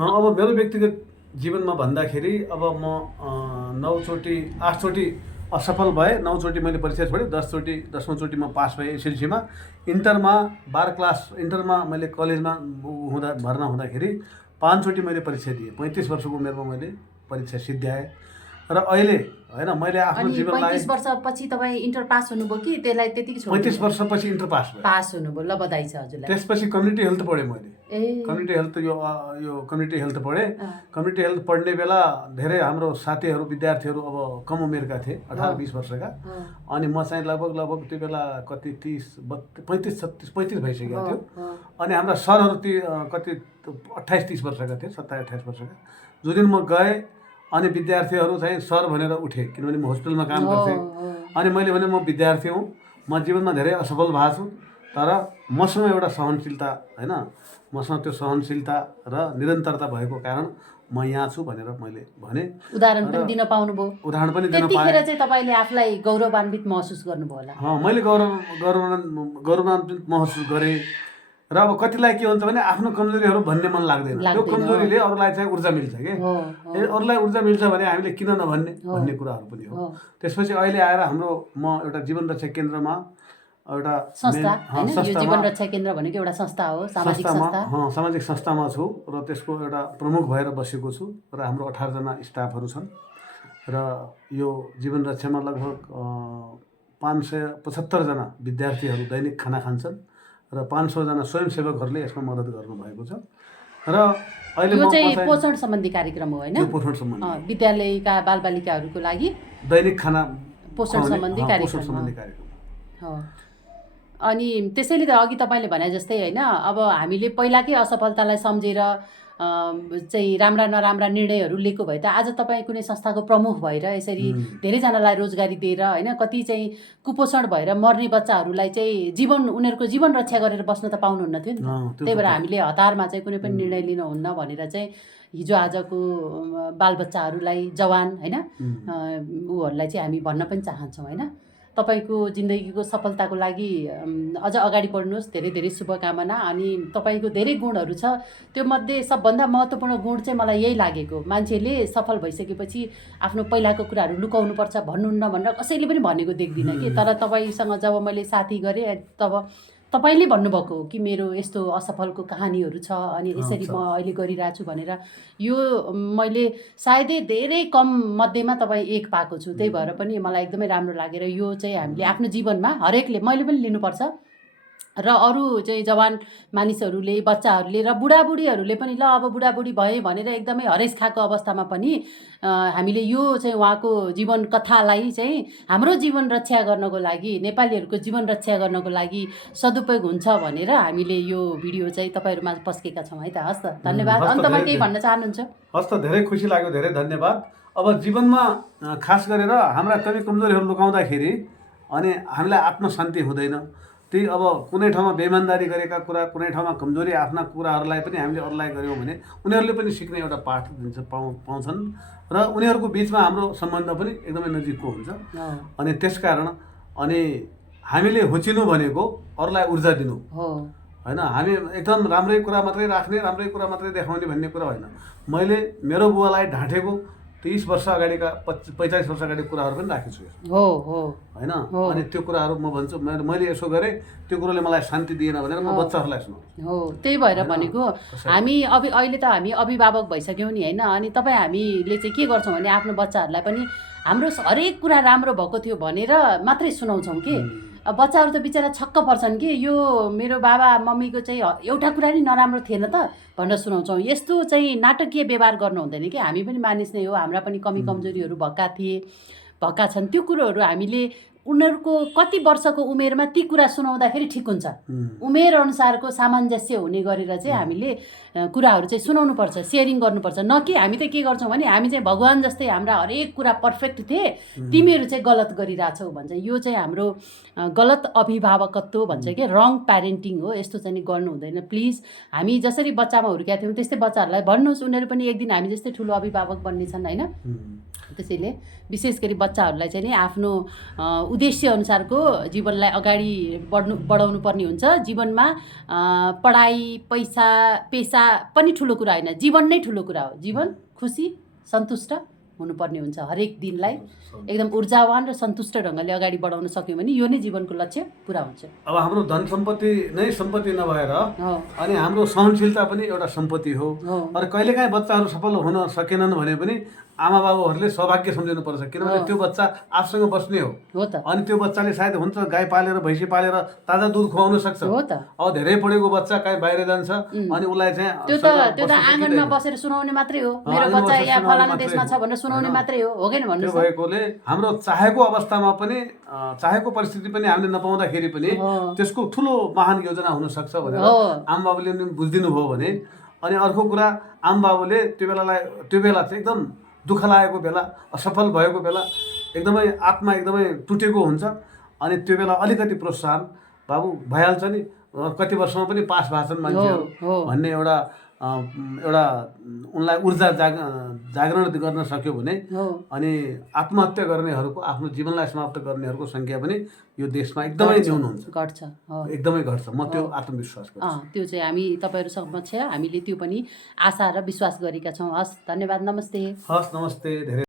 अब मेरो व्यक्तिगत जीवनमा भन्दाखेरि अब म 9 चोटि 8 चोटि असफल भएँ, 9 चोटि मैले परीक्षा छोडेँ, 10औँ चोटि म पास भएँ एसएलसीमा। इन्टरमा 12 क्लास इन्टरमा मैले कलेजमा भर्ना हुँदाखेरि 5 चोटि मैले परीक्षा दिएँ। 35 वर्षको उमेरमा मैले परीक्षा सिद्ध्याएँ र अहिले होइन मैले आफ्नो अनि जीवनलाई 35 वर्षपछि तपाईँ इन्टर पास हुनुभयो कि त्यसलाई त्यतिकै छोड्नु 35 वर्षपछि इन्टर पास भएँ। पास हुनुभयो, ल बधाई छ हजुरलाई। त्यसपछि कम्युनिटी हेल्थ पढेँ मैले। ए कम्युनिटी हेल्थ यो कम्युनिटी हेल्थ पढेँ। कम्युनिटी हेल्थ पढ्ने बेला धेरै हाम्रो साथीहरू विद्यार्थीहरू अब कम उमेरका थिए, 18-20 वर्षका। अनि म चाहिँ लगभग त्यो बेला कति 35 भइसकेको थियो। अनि हाम्रा सरहरू कति 28-30 वर्षका थिए, 27-28 वर्षका। जो दिन म गएँ अनि विद्यार्थीहरू चाहिँ सर भनेर उठे, किनभने म हस्पिटलमा काम गर्थेँ। अनि मैले भने म विद्यार्थी हुँ, म जीवनमा धेरै असफल भएको छु, तर मसँग एउटा सहनशीलता होइन, मसँग त्यो सहनशीलता र निरन्तरता भएको कारण म यहाँ छु भनेर मैले भने। उदाहरण पनि दिन पाउनुभयो। उदाहरण पनि दिन पाएँ। त्यतिखेर चाहिँ तपाईँले आफूलाई गौरवान्वित महसुस गर्नुभयो होला। मैले गौरवान्वित महसुस गरेँ। र अब कतिलाई के हुन्छ भने आफ्नो कमजोरीहरू भन्ने मन लाग्दैन। त्यो कमजोरीले अरूलाई चाहिँ ऊर्जा मिल्छ कि अरूलाई ऊर्जा मिल्छ भने हामीले किन नभन्ने भन्ने कुराहरू पनि हो। त्यसपछि अहिले आएर म एउटा जीवन रक्षा केन्द्रमा एउटा संस्था हैन, यो जीवन रक्षा केन्द्र भनेको एउटा संस्था हो, सामाजिक संस्था। सामाजिक संस्थामा छु र त्यसको एउटा प्रमुख भएर बसेको छु र हाम्रो 18 जना स्टाफहरू छन् र यो जीवन रक्षामा लगभग 575 जना विद्यार्थीहरू दैनिक खाना खान्छन् र 500 जना स्वयंसेवकहरूले यसमा मद्दत गर्नुभएको छ। र अहिले यो चाहिँ पोषण सम्बन्धी कार्यक्रम हो हैन? यो पोषण सम्बन्धी विद्यालयका बालबालिकाहरूको लागि दैनिक खाना पोषण सम्बन्धी कार्यक्रम हो। अनि त्यसैले त अघि तपाईँले भने जस्तै होइन, अब हामीले पहिलाकै असफलतालाई सम्झेर चाहिँ राम्रा नराम्रा निर्णयहरू लिएको भए त आज तपाईँ कुनै संस्थाको प्रमुख भएर यसरी धेरैजनालाई रोजगारी दिएर होइन, कति चाहिँ कुपोषण भएर मर्ने बच्चाहरूलाई चाहिँ उनीहरूको जीवन रक्षा गरेर बस्न त पाउनुहुन्न थियो नि। त्यही भएर हामीले हतारमा चाहिँ कुनै पनि निर्णय लिनुहुन्न भनेर चाहिँ हिजो आजको बालबच्चाहरूलाई, जवान होइन, उहरूलाई चाहिँ हामी भन्न पनि चाहन्छौँ होइन। तपाईँको जिन्दगीको सफलताको लागि अझ अगाडि बढ्नुहोस्, धेरै धेरै शुभकामना। अनि तपाईँको धेरै गुणहरू छ, त्यो मध्ये सबभन्दा महत्त्वपूर्ण गुण चाहिँ मलाई यही लागेको, मान्छेले सफल भइसकेपछि आफ्नो पहिलाको कुराहरू लुकाउनुपर्छ भन्नुहुन्न भनेर कसैले पनि भनेको देख्दिनँ कि। तर तपाईँसँग जब मैले साथी गरेँ तब तपाईँले भन्नुभएको हो कि मेरो यस्तो असफलको कहानीहरू छ अनि यसरी म अहिले गरिरहेको छु भनेर। यो मैले सायदै धेरै कम मध्येमा तपाईँ एक पाएको छु। त्यही भएर पनि मलाई एकदमै राम्रो लागेर यो चाहिँ हामीले आफ्नो जीवनमा हरेकले मैले पनि लिनुपर्छ र अरू चाहिँ जवान मानिसहरूले, बच्चाहरूले र बुढाबुढीहरूले पनि ल अब बुढाबुढी भएँ भनेर एकदमै हरेस खाएको अवस्थामा पनि हामीले यो चाहिँ उहाँको जीवन कथालाई चाहिँ हाम्रो जीवन रक्षा गर्नको लागि, नेपालीहरूको जीवन रक्षा गर्नको लागि सदुपयोग हुन्छ भनेर हामीले यो भिडियो चाहिँ तपाईँहरूमा पस्केका छौँ है त। हस् त, धन्यवाद। अन्तमा केही भन्न चाहनुहुन्छ? हस् त, धेरै खुसी लाग्यो, धेरै धन्यवाद। अब जीवनमा खास गरेर हाम्रा कमी कमजोरीहरू लुकाउँदाखेरि अनि हामीलाई आत्मशान्ति हुँदैन। त्यही अब कुनै ठाउँमा बेइमानदारी गरेका कुरा, कुनै ठाउँमा कमजोरी आफ्ना कुराहरूलाई पनि हामीले अरूलाई गऱ्यौँ भने उनीहरूले पनि सिक्ने एउटा पाठ पाउँछन् र उनीहरूको बिचमा हाम्रो सम्बन्ध पनि एकदमै नजिकको हुन्छ। अनि त्यसकारण अनि हामीले होचिनु भनेको अरूलाई ऊर्जा दिनु होइन, हामी एकदम राम्रै कुरा मात्रै राख्ने, राम्रै कुरा मात्रै देखाउने भन्ने कुरा होइन। मैले मेरो बुवालाई ढाँटेको 30 वर्ष अगाडिका 45 वर्ष अगाडि कुराहरू पनि राखेको छु होइन। अनि त्यो कुराहरू म भन्छु मैले यसो गरेँ, त्यो कुरोले मलाई शान्ति दिएन भनेर म बच्चाहरूलाई सुनाउँछु हो। त्यही भएर भनेको हामी अहिले त हामी अभिभावक भइसक्यौँ नि होइन। अनि हामीले चाहिँ के गर्छौँ भने आफ्नो बच्चाहरूलाई पनि हाम्रो हरेक कुरा राम्रो भएको थियो भनेर मात्रै सुनाउँछौँ कि बच्चाहरू त बिचरा छक्क पर्छन् कि यो मेरो बाबा मम्मीको चाहिँ एउटा कुरा नि नराम्रो थिएन त भनेर सुनाउँछौँ। यस्तो चाहिँ नाटकीय व्यवहार गर्नु हुँदैन कि हामी पनि मानिस नै हो, हाम्रा पनि कमी कमजोरीहरू भएका छन्। त्यो कुरोहरू हामीले उनीहरूको कति वर्षको उमेरमा ती कुरा सुनाउँदाखेरि ठिक हुन्छ, उमेर अनुसारको सामञ्जस्य हुने गरेर चाहिँ हामीले कुराहरू चाहिँ सुनाउनुपर्छ, सेयरिङ गर्नुपर्छ। न कि हामी त के गर्छौँ भने हामी चाहिँ भगवान् जस्तै हाम्रा हरेक कुरा पर्फेक्ट थिए, तिमीहरू चाहिँ गलत गरिरहेछौ भन्छ। यो चाहिँ हाम्रो गलत अभिभावकत्व भन्छ कि रङ प्यारेन्टिङ हो। यस्तो चाहिँ गर्नु हुँदैन प्लिज। हामी जसरी बच्चामा हुर्केका थियौँ त्यस्तै बच्चाहरूलाई भन्नुहोस्, उनीहरू पनि एक दिन हामी जस्तै ठुलो अभिभावक बन्नेछन् होइन। त्यसैले विशेष गरी बच्चाहरूलाई चाहिँ नि आफ्नो उद्देश्य अनुसारको जीवनलाई अगाडि बढाउनु पर्ने हुन्छ। जीवनमा पढाइ, पैसा, पेसा पनि ठुलो कुरा होइन, जीवन नै ठुलो कुरा हो। जीवन खुसी, सन्तुष्ट हुनुपर्ने हुन्छ। हरेक दिनलाई एकदम ऊर्जावान र सन्तुष्ट ढङ्गले अगाडि बढाउन सक्यौँ भने यो नै जीवनको लक्ष्य पुरा हुन्छ। अब हाम्रो धन सम्पत्ति नै सम्पत्ति नभएर अनि हाम्रो सहनशीलता पनि एउटा सम्पत्ति हो। र कहिलेकाहीँ बच्चाहरू सफल हुन सकेनन् भने पनि आमा बाबुहरूले सौभाग्य सम्झिनु पर्छ, किनभने त्यो बच्चा आफूसँग बस्ने हो त। अनि त्यो बच्चाले सायद हुन्छ गाई पालेर भैँसी पालेर ताजा दुध खुवाउन सक्छ। हो त। अब धेरै पढेको बच्चा कहीँ बाहिर जान्छ अनि उसलाई चाहिँ त्यो त आँगनमा बसेर सुनाउने मात्रै हो, मेरो बच्चा यहाँ फलाना देशमा छ भनेर सुनाउने मात्रै हो कि भन्नु। त्यो भएकोले हाम्रो चाहेको अवस्थामा पनि चाहेको परिस्थिति पनि हामीले नपाउँदाखेरि पनि त्यसको ठुलो महान योजना हुनसक्छ भनेर आमाबाबुले पनि बुझिदिनु भयो भने। अनि अर्को कुरा, आमाबाबुले त्यो बेला चाहिँ एकदम दुःख लागेको बेला, असफल भएको बेला, एकदमै आत्मा एकदमै टुटेको हुन्छ अनि त्यो बेला अलिकति प्रोत्साहन, बाबु भइहाल्छ नि, कति वर्षमा पनि पास भएछन् मान्छेहरू भन्ने एउटा उनलाई ऊर्जा जागरण गर्न सक्यो भने अनि आत्महत्या गर्नेहरूको, आफ्नो जीवनलाई समाप्त गर्नेहरूको सङ्ख्या पनि यो देशमा एकदमै न्यून हुन्छ, घट्छ, एकदमै घट्छ। म त्यो आत्मविश्वास गर्छु। त्यो चाहिँ हामी तपाईँहरू समक्ष हामीले त्यो पनि आशा र विश्वास गरेका छौँ। हस्, धन्यवाद, नमस्ते। हस्, नमस्ते, धेरै